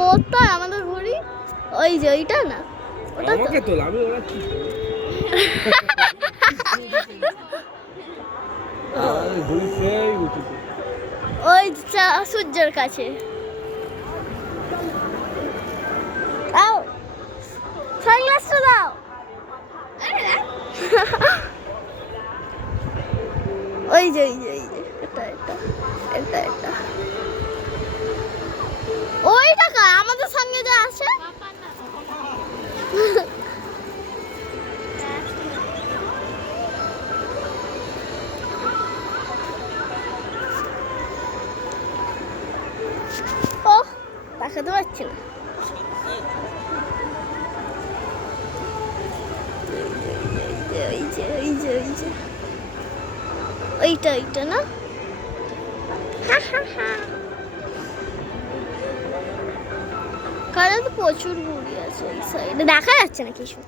কোথায় আমাদের ঘড়ি? ওই যে ওইটা না, ওটা তো আমাকে তোল, আমি ওড়াচ্ছি। ঘুরি সেই উঁচুতে। ওই সূর্যের কাছে। দাও সানগ্লাসটা দাও। ওই যে ওই যে ওই যে এটা এটা এটা এটা ওইটা কার আমাদের সঙ্গে যে আছে? ও দেখাতে পারছি না। ওই যে ওই যে ওই যে ওইটা ওইটা না। কারণ তো প্রচুর ঘুড়ি আছে ওই সাইডে, দেখা যাচ্ছে না কিছু।